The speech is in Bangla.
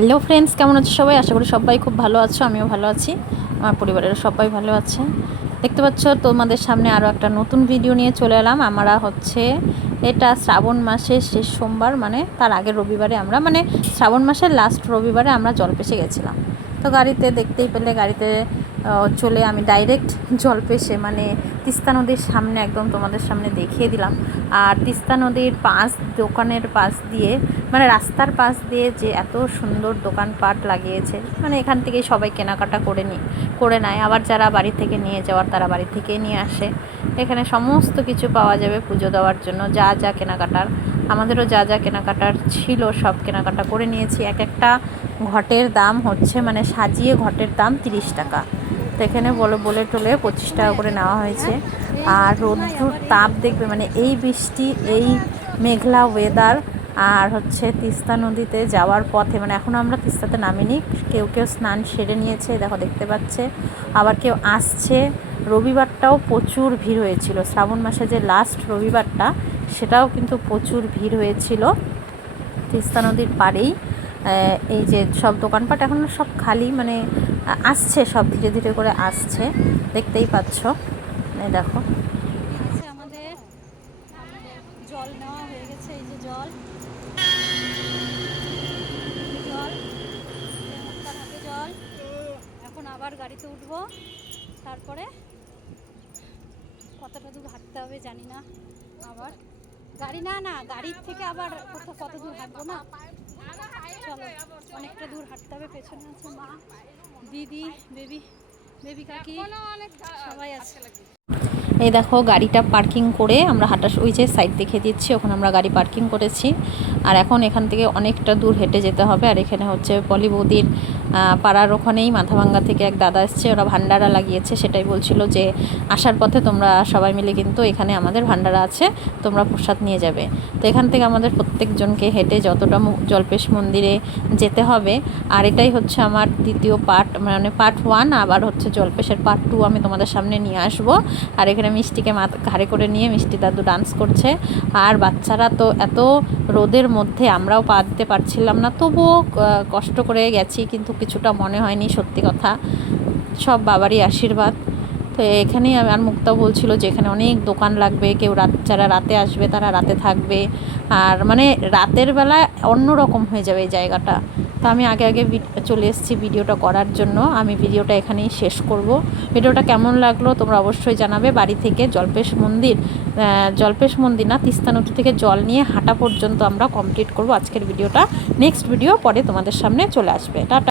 হ্যালো ফ্রেন্ডস, কেমন আছো সবাই? আশা করি সবাই খুব ভালো আছো। আমিও ভালো আছি, আমার পরিবারের সবাই ভালো আছে। দেখতে পাচ্ছ তোমাদের সামনে আরও একটা নতুন ভিডিও নিয়ে চলে এলাম। আমরা এটা শ্রাবণ মাসের শেষ সোমবার, মানে তার আগের রবিবারে আমরা, মানে শ্রাবণ মাসের লাস্ট রবিবারে আমরা জলপেশে গেছিলাম। তো গাড়িতে দেখতেই পেলে, গাড়িতে চলে আমি ডাইরেক্ট জলপেশে, মানে তিস্তা নদীর সামনে একদম তোমাদের সামনে দেখিয়ে দিলাম। আর তিস্তা নদীর দোকানের পাশ দিয়ে, মানে রাস্তার পাশ দিয়ে যে এত সুন্দর দোকানপাট লাগিয়েছে, মানে এখান থেকেই সবাই কেনাকাটা করে নেয়। আবার যারা বাড়ি থেকে নিয়ে যাওয়ার তারা বাড়ি থেকেই নিয়ে আসে। এখানে সমস্ত কিছু পাওয়া যাবে পুজো দেওয়ার জন্য, যা যা কেনাকাটার, আমাদেরও যা যা কেনাকাটার ছিল সব কেনাকাটা করে নিয়েছি। এক একটা ঘটের দাম হচ্ছে, মানে সাজিয়ে ঘটের দাম 30 টাকা। তো এখানে বলে টলে 25 টাকা করে নেওয়া হয়েছে। আর রৌদ্রুর তাপ দেখবে, মানে এই বৃষ্টি, এই মেঘলা ওয়েদার, আর হচ্ছে তিস্তা নদীতে যাওয়ার পথে, মানে এখন আমরা তিস্তাতে নামিনি, কেউ স্নান সেরে নিয়েছে, দেখতে পাচ্ছে, আবার কেউ আসছে। রবিবারটাও প্রচুর ভিড় হয়েছিল, শ্রাবণ মাসে যে লাস্ট রবিবারটা, সেটাও কিন্তু প্রচুর ভিড় হয়েছিল তিস্তা নদীর পাড়েই। এই যে সব দোকানপাট এখন সব খালি, মানে আসছে, সব ধীরে ধীরে করে আসছে, দেখতেই পাচ্ছ। দেখো আমাদের জল নেওয়া হয়ে গেছে, এই যে জল জল মুক্তার হাতে জল। এখন আবার গাড়িতে উঠবো, তারপরে কতটা দূর হাঁটতে হবে জানি না। আবার গাড়ির থেকে আবার কত দূর হাঁটবো না, চলো অনেকটা দূর হাঁটতে হবে। পেছনে আছে মা, দিদি, বেবি কাকি, সবাই আছে। এই দেখো গাড়িটা পার্কিং করে আমরা ওই যে সাইড দেখে দিচ্ছি, ওখানে আমরা গাড়ি পার্কিং করেছি। আর এখন এখান থেকে অনেকটা দূর হেঁটে যেতে হবে। আর এখানে হচ্ছে পলি বৌদির পাড়ার ওখানেই মাথাভাঙ্গা থেকে এক দাদা এসছে, ওরা ভান্ডারা লাগিয়েছে। সেটাই বলছিল যে আসার পথে তোমরা সবাই মিলে কিন্তু এখানে আমাদের ভান্ডারা আছে, তোমরা প্রসাদ নিয়ে যাবে। তো এখান থেকে আমাদের প্রত্যেকজনকে হেঁটে যতটা জলপেশ মন্দিরে যেতে হবে। আর এটাই হচ্ছে আমার দ্বিতীয় পার্ট, মানে পার্ট 1। আবার হচ্ছে জলপেশের পার্ট 2 আমি তোমাদের সামনে নিয়ে আসবো। আর এখানে মিষ্টিকে ঘাড়ে করে নিয়ে মিষ্টি দাদু ডান্স করছে। আর বাচ্চারা তো এত রোদের মধ্যে, আমরাও পা দিতে পারছিলাম না, তবুও কষ্ট করে গেছি, কিন্তু কিছুটা মনে হয়নি, সত্যি কথা, সব বাবারই আশীর্বাদ। তো এখানেই আর মুক্তা বলছিল যে এখানে অনেক দোকান লাগবে, যারা রাতে আসবে তারা রাতে থাকবে, আর মানে রাতের বেলা অন্য রকম হয়ে যাবে এই জায়গাটা। তো আমি আগে চলে এসেছি ভিডিওটা করার জন্য। আমি ভিডিওটা এখানেই শেষ করব। ভিডিওটা কেমন লাগলো তোমরা অবশ্যই জানাবে। বাড়ি থেকে জলপেশ মন্দির না, তিস্তা নদী থেকে জল নিয়ে হাঁটা পর্যন্ত আমরা কমপ্লিট করব আজকের ভিডিওটা। নেক্সট ভিডিও পরে তোমাদের সামনে চলে আসবে। টাটা।